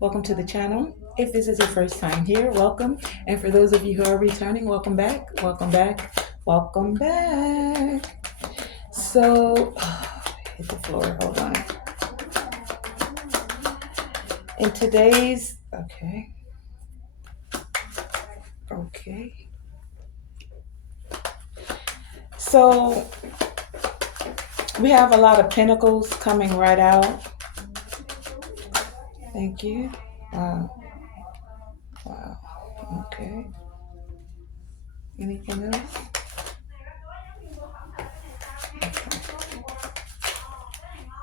Welcome to the channel. If this is your first time here, welcome. And for those of you who are returning, welcome back, welcome back, welcome back. So, hit the floor, hold on. In today's, okay. So, we have a lot of pentacles coming right out. Thank you. Wow. Wow. Okay. Anything else?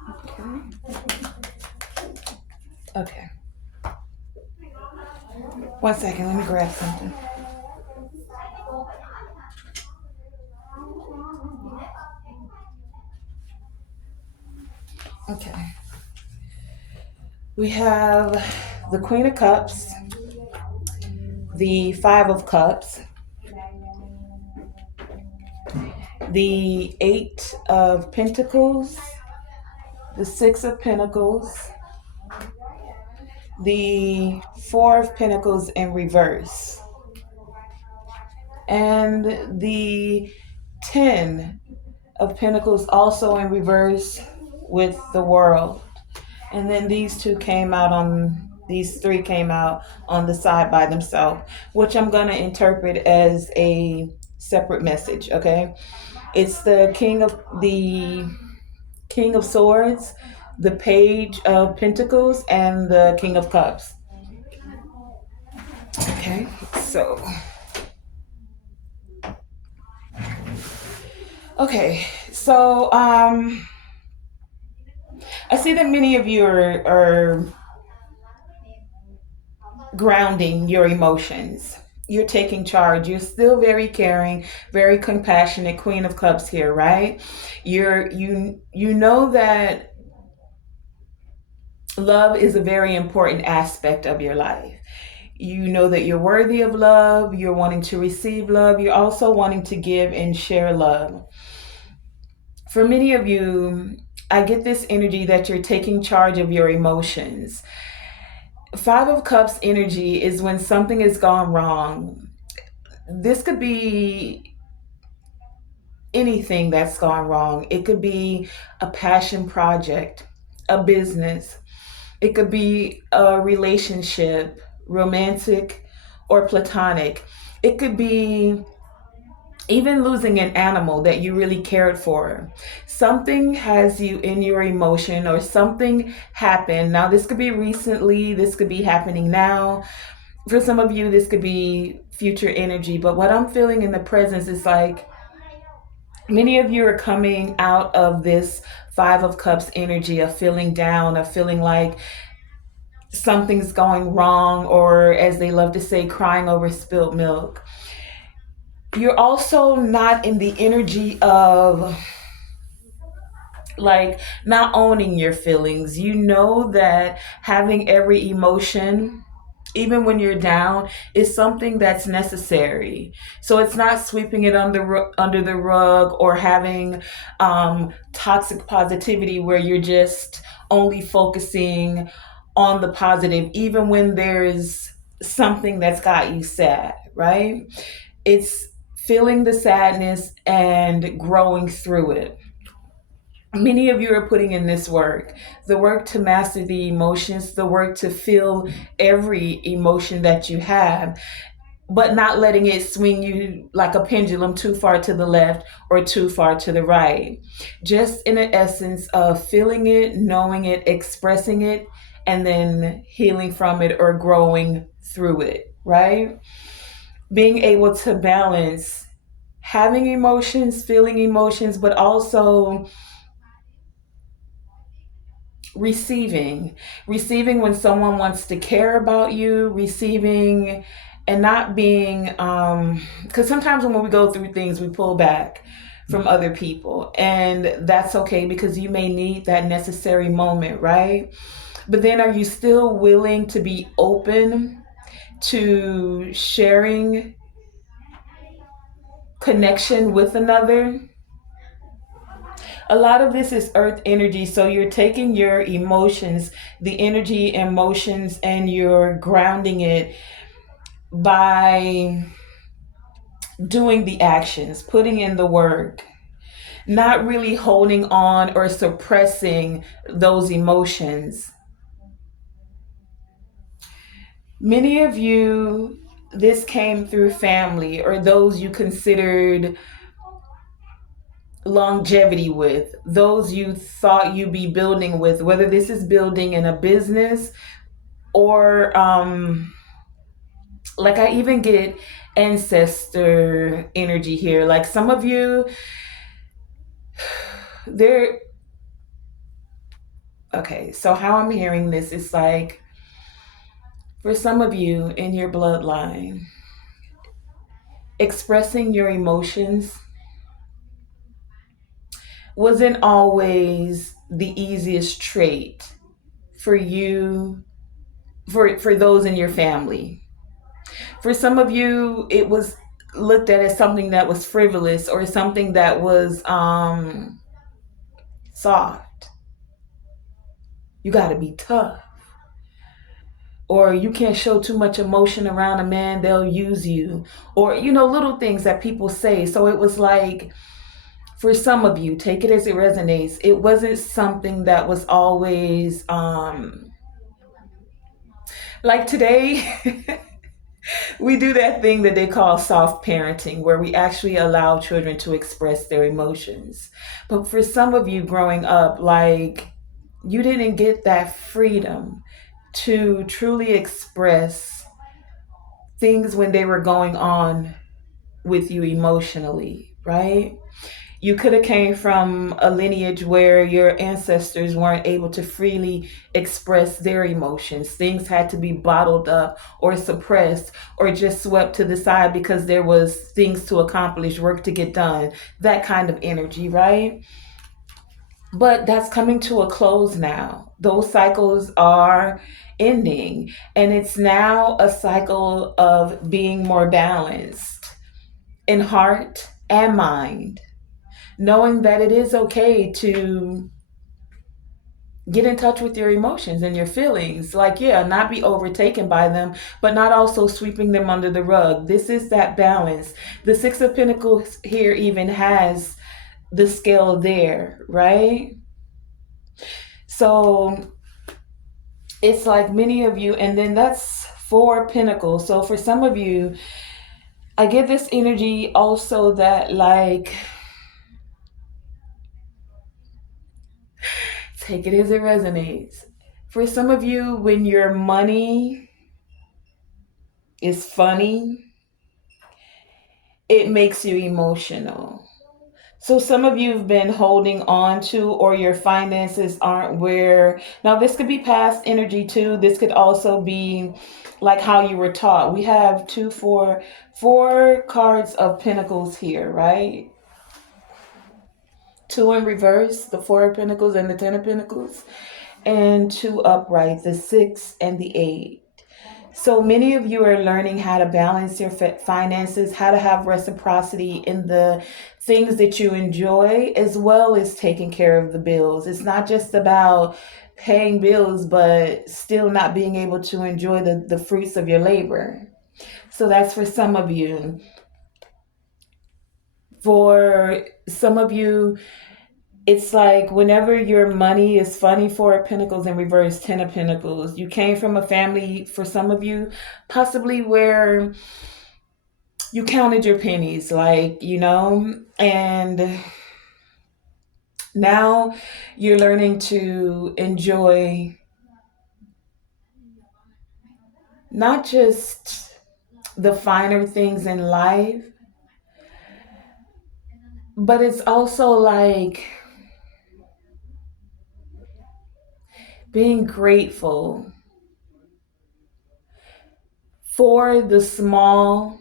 Okay. Okay. One second, let me grab something. Okay. We have the Queen of Cups, the Five of Cups, the Eight of Pentacles, the Six of Pentacles, the Four of Pentacles in reverse, and the Ten of Pentacles also in reverse with the World. And then these three came out on the side by themselves, which I'm going to interpret as a separate message, okay? It's the King of Swords, the Page of Pentacles, and the King of Cups. Okay, so I see that many of you are grounding your emotions. You're taking charge. You're still very caring, very compassionate. Queen of Cups here, right? You know that love is a very important aspect of your life. You know that you're worthy of love. You're wanting to receive love. You're also wanting to give and share love. For many of you, I get this energy that you're taking charge of your emotions. Five of Cups energy is when something has gone wrong. This could be anything that's gone wrong. It could be a passion project, a business. It could be a relationship, romantic or platonic. It could be even losing an animal that you really cared for. Something has you in your emotion, or something happened. Now, this could be recently, this could be happening now. For some of you, this could be future energy. But what I'm feeling in the presence is like many of you are coming out of this Five of Cups energy of feeling down, of feeling like something's going wrong, or as they love to say, crying over spilled milk. You're also not in the energy of like not owning your feelings. You know that having every emotion, even when you're down, is something that's necessary. So it's not sweeping it under the rug, or having toxic positivity where you're just only focusing on the positive, even when there's something that's got you sad, right? It's feeling the sadness and growing through it. Many of you are putting in this work, the work to master the emotions, the work to feel every emotion that you have, but not letting it swing you like a pendulum too far to the left or too far to the right. Just in the essence of feeling it, knowing it, expressing it, and then healing from it or growing through it, right? Being able to balance having emotions, feeling emotions, but also receiving when someone wants to care about you, receiving and not being because sometimes when we go through things we pull back from other people, and that's okay because you may need that necessary moment, right? But then are you still willing to be open to sharing connection with another? A lot of this is earth energy. So you're taking your emotions, the energy, emotions, and you're grounding it by doing the actions, putting in the work, not really holding on or suppressing those emotions. Many of you, this came through family or those you considered longevity with, those you thought you'd be building with, whether this is building in a business or like I even get ancestor energy here. Like some of you, there. Okay, so how I'm hearing this is like for some of you in your bloodline, expressing your emotions wasn't always the easiest trait for you, for those in your family. For some of you, it was looked at as something that was frivolous or something that was soft. You got to be tough. Or you can't show too much emotion around a man, they'll use you. Or, little things that people say. So it was like, for some of you, take it as it resonates. It wasn't something that was always like today. We do that thing that they call soft parenting, where we actually allow children to express their emotions. But for some of you growing up, like you didn't get that freedom to truly express things when they were going on with you emotionally, right? You could have came from a lineage where your ancestors weren't able to freely express their emotions. Things had to be bottled up or suppressed or just swept to the side because there was things to accomplish, work to get done, that kind of energy, right? But that's coming to a close now. Those cycles are ending, and it's now a cycle of being more balanced in heart and mind, knowing that it is okay to get in touch with your emotions and your feelings. Like, yeah, not be overtaken by them, but not also sweeping them under the rug. This is that balance. The Six of Pentacles here even has the scale there, right? So it's like many of you, and then that's Four Pentacles. So for some of you, I get this energy also that like, take it as it resonates. For some of you, when your money is funny, it makes you emotional. So some of you have been holding on to, or your finances aren't where. Now, this could be past energy too. This could also be like how you were taught. We have four cards of pentacles here, right? Two in reverse, the Four of Pentacles and the Ten of Pentacles, and two upright, the Six and the Eight. So many of you are learning how to balance your finances, how to have reciprocity in the things that you enjoy, as well as taking care of the bills. It's not just about paying bills, but still not being able to enjoy the fruits of your labor. So that's for some of you. For some of you, it's like whenever your money is funny, Four of Pentacles in reverse, Ten of Pentacles. You came from a family, for some of you, possibly where you counted your pennies, like, and now you're learning to enjoy not just the finer things in life, but it's also like being grateful for the small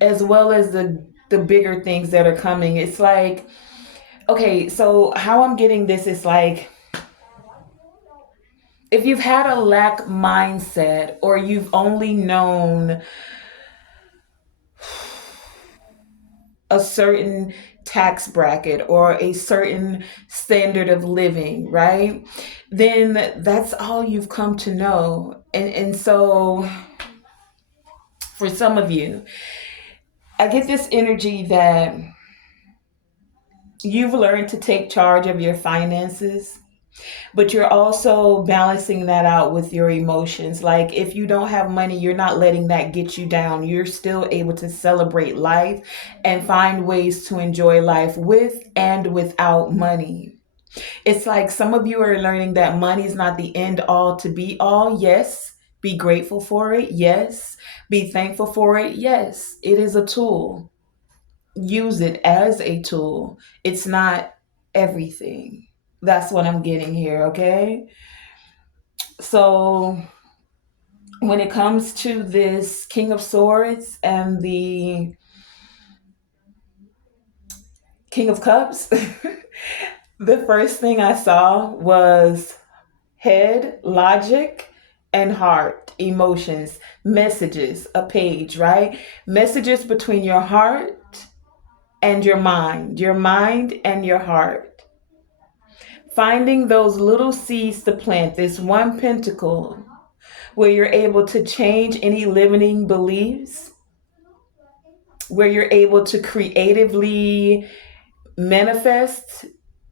as well as the bigger things that are coming. It's like, okay, so how I'm getting this is like, if you've had a lack mindset or you've only known a certain tax bracket or a certain standard of living, right? Then that's all you've come to know. And so for some of you, I get this energy that you've learned to take charge of your finances, but you're also balancing that out with your emotions. Like if you don't have money, you're not letting that get you down. You're still able to celebrate life and find ways to enjoy life with and without money. It's like some of you are learning that money is not the end all to be all. Yes, be grateful for it. Yes, be thankful for it. Yes, it is a tool. Use it as a tool. It's not everything. That's what I'm getting here, okay? So, when it comes to this King of Swords and the King of Cups, the first thing I saw was head, logic, and heart, emotions, messages, a page, right? Messages between your heart and your mind and your heart. Finding those little seeds to plant, this one pentacle where you're able to change any limiting beliefs, where you're able to creatively manifest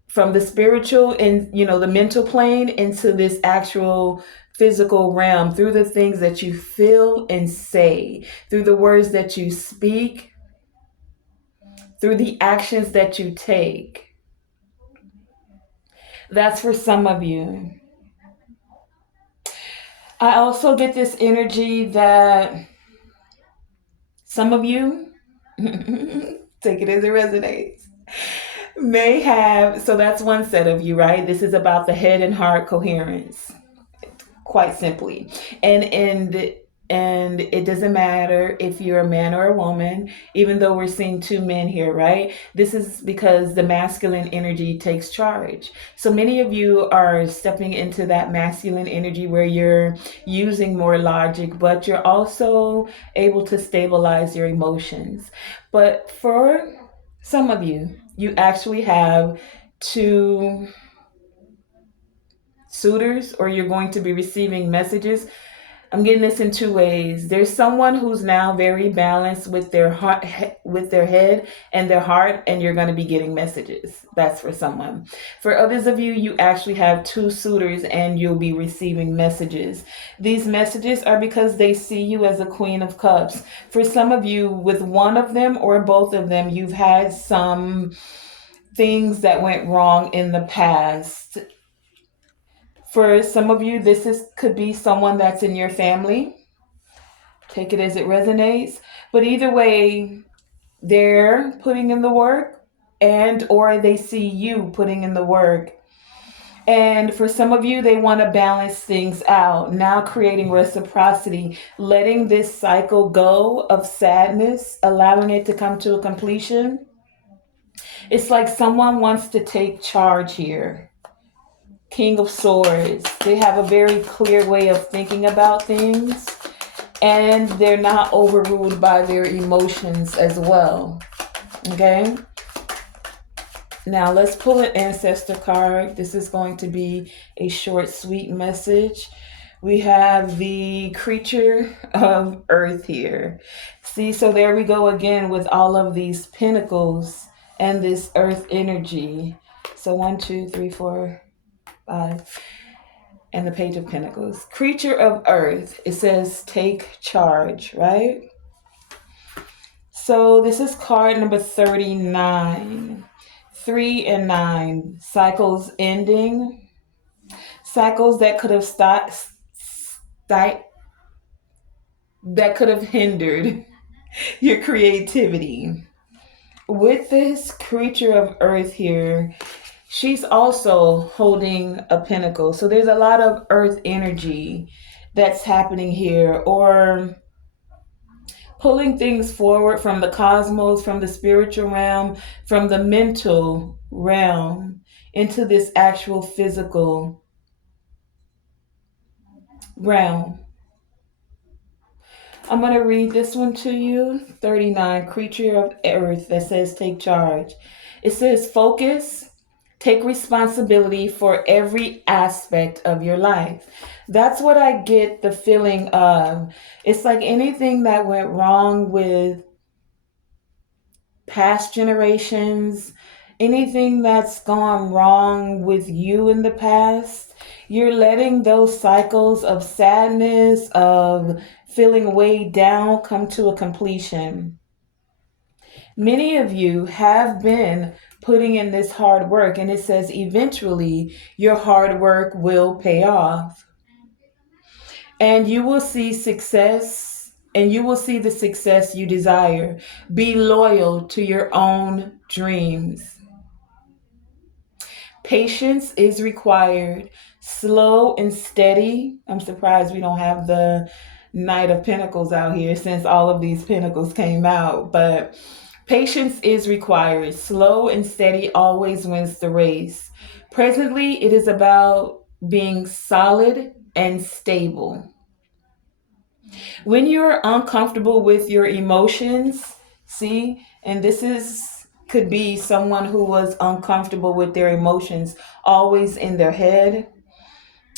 from the spiritual and the mental plane into this actual physical realm through the things that you feel and say, through the words that you speak, through the actions that you take. That's for some of you. I also get this energy that some of you, take it as it resonates, may have. So that's one set of you, right? This is about the head and heart coherence, quite simply. And it doesn't matter if you're a man or a woman, even though we're seeing two men here, right? This is because the masculine energy takes charge. So many of you are stepping into that masculine energy where you're using more logic, but you're also able to stabilize your emotions. But for some of you, you actually have two suitors, or you're going to be receiving messages. I'm getting this in two ways. There's someone who's now very balanced with their heart, with their head and their heart, and you're going to be getting messages. That's for someone. For others of you, you actually have two suitors and you'll be receiving messages. These messages are because they see you as a Queen of Cups. For some of you, with one of them or both of them, you've had some things that went wrong in the past. For some of you, this is could be someone that's in your family. Take it as it resonates. But either way, they're putting in the work and or they see you putting in the work. And for some of you, they want to balance things out, now creating reciprocity, letting this cycle go of sadness, allowing it to come to a completion. It's like someone wants to take charge here. King of Swords. They have a very clear way of thinking about things, and they're not overruled by their emotions as well. Okay? Now let's pull an ancestor card. This is going to be a short, sweet message. We have the creature of earth here. See, so there we go again with all of these pentacles and this earth energy. So 1, 2, 3, 4, 5. And the Page of Pentacles. Creature of earth. It says take charge, right? So this is card number 39. 3 and 9. Cycles ending. Cycles that could have that could have hindered your creativity. With this creature of earth here, she's also holding a pentacle. So there's a lot of earth energy that's happening here, or pulling things forward from the cosmos, from the spiritual realm, from the mental realm into this actual physical realm. I'm going to read this one to you. 39, creature of earth, that says take charge. It says focus, take responsibility for every aspect of your life. That's what I get the feeling of. It's like anything that went wrong with past generations, anything that's gone wrong with you in the past, you're letting those cycles of sadness, of feeling weighed down, come to a completion. Many of you have been putting in this hard work, and it says eventually your hard work will pay off. And you will see success, and you will see the success you desire. Be loyal to your own dreams. Patience is required. Slow and steady. I'm surprised we don't have the Knight of Pentacles out here since all of these Pentacles came out. But patience is required. Slow and steady always wins the race. Presently, it is about being solid and stable. When you're uncomfortable with your emotions, see, and this is could be someone who was uncomfortable with their emotions always in their head,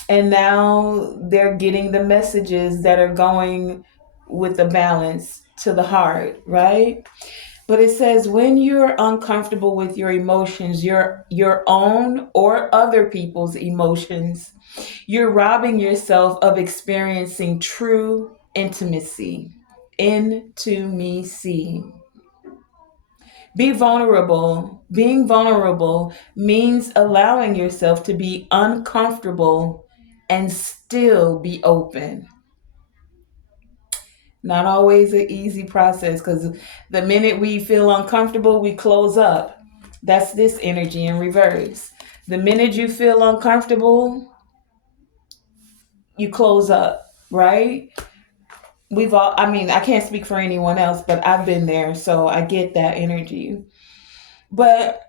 and now they're getting the messages that are going with the balance to the heart, right? But it says when you're uncomfortable with your emotions, your own or other people's emotions, you're robbing yourself of experiencing true intimacy. Intimacy. Be vulnerable. Being vulnerable means allowing yourself to be uncomfortable and still be open. Not always an easy process because the minute we feel uncomfortable, we close up. That's this energy in reverse. The minute you feel uncomfortable, you close up, right? We've all, I mean, I can't speak for anyone else, but I've been there, so I get that energy. But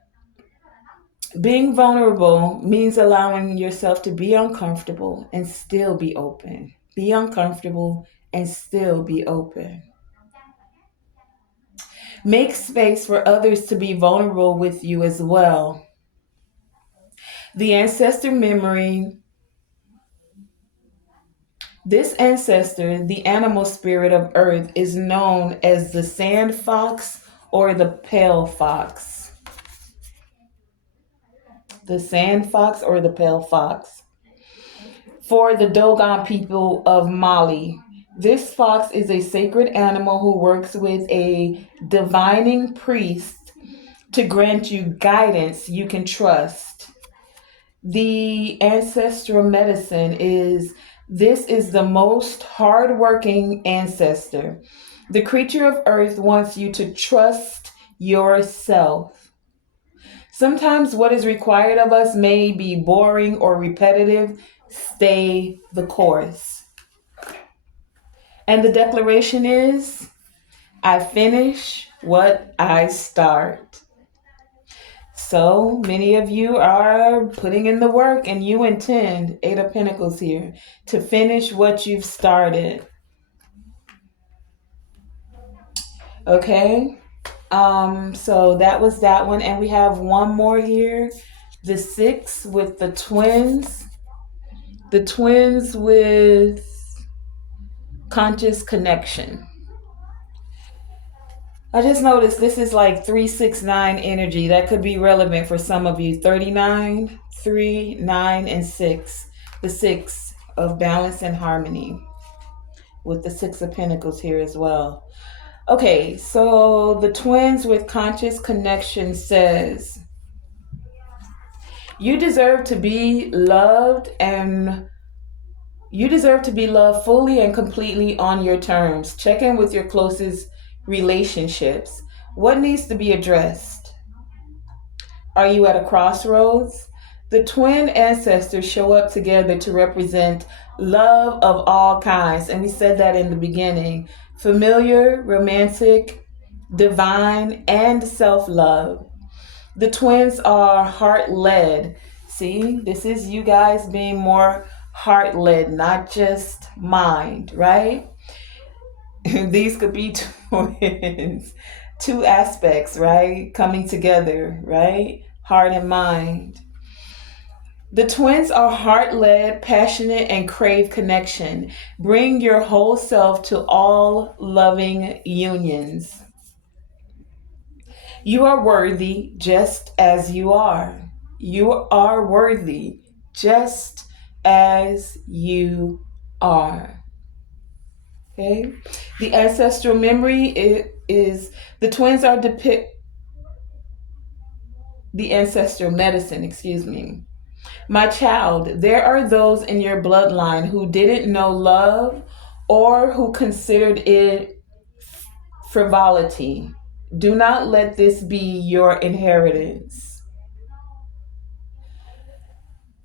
being vulnerable means allowing yourself to be uncomfortable and still be open. Be uncomfortable and still be open. Make space for others to be vulnerable with you as well. The ancestor memory, this ancestor, the animal spirit of earth, is known as the sand fox or the pale fox. The sand fox or the pale fox. For the Dogon people of Mali, this fox is a sacred animal who works with a divining priest to grant you guidance you can trust. The ancestral medicine is this is the most hardworking ancestor. The creature of earth wants you to trust yourself. Sometimes what is required of us may be boring or repetitive. Stay the course. And the declaration is I finish what I start. So many of you are putting in the work and you intend, Eight of Pentacles here, to finish what you've started. Okay? So that was that one. And we have one more here. The 6 with the twins. The twins with conscious connection. I just noticed this is like 369 energy. That could be relevant for some of you. 39, 3, 9, and 6. The 6 of balance and harmony with the 6 of Pentacles here as well. Okay, so the twins with conscious connection says, you deserve to be loved and you deserve to be loved fully and completely on your terms. Check in with your closest relationships. What needs to be addressed? Are you at a crossroads? The twin ancestors show up together to represent love of all kinds. And we said that in the beginning. Familiar, romantic, divine, and self-love. The twins are heart-led. See, this is you guys being more heart-led, not just mind, right? These could be twins Two aspects, right? Coming together, right? Heart and mind. The twins are heart led, passionate, and crave connection. Bring your whole self to all loving unions. You are worthy just as you are. You are worthy just as you are. Okay? The ancestral memory is the twins are the ancestral medicine, excuse me. My child, there are those in your bloodline who didn't know love or who considered it frivolity. Do not let this be your inheritance.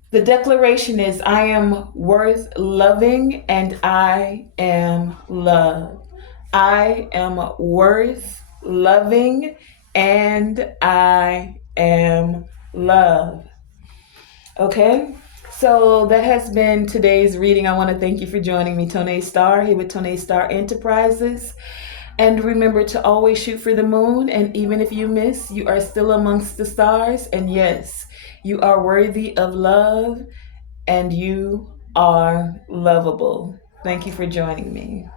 The declaration is I am worth loving and I am loved. I am worth loving and I am loved. Okay? So that has been today's reading. I want to thank you for joining me, Tonae Star, here with Tonae Star Enterprises. And remember to always shoot for the moon. And even if you miss, you are still amongst the stars. And yes, you are worthy of love and you are lovable. Thank you for joining me.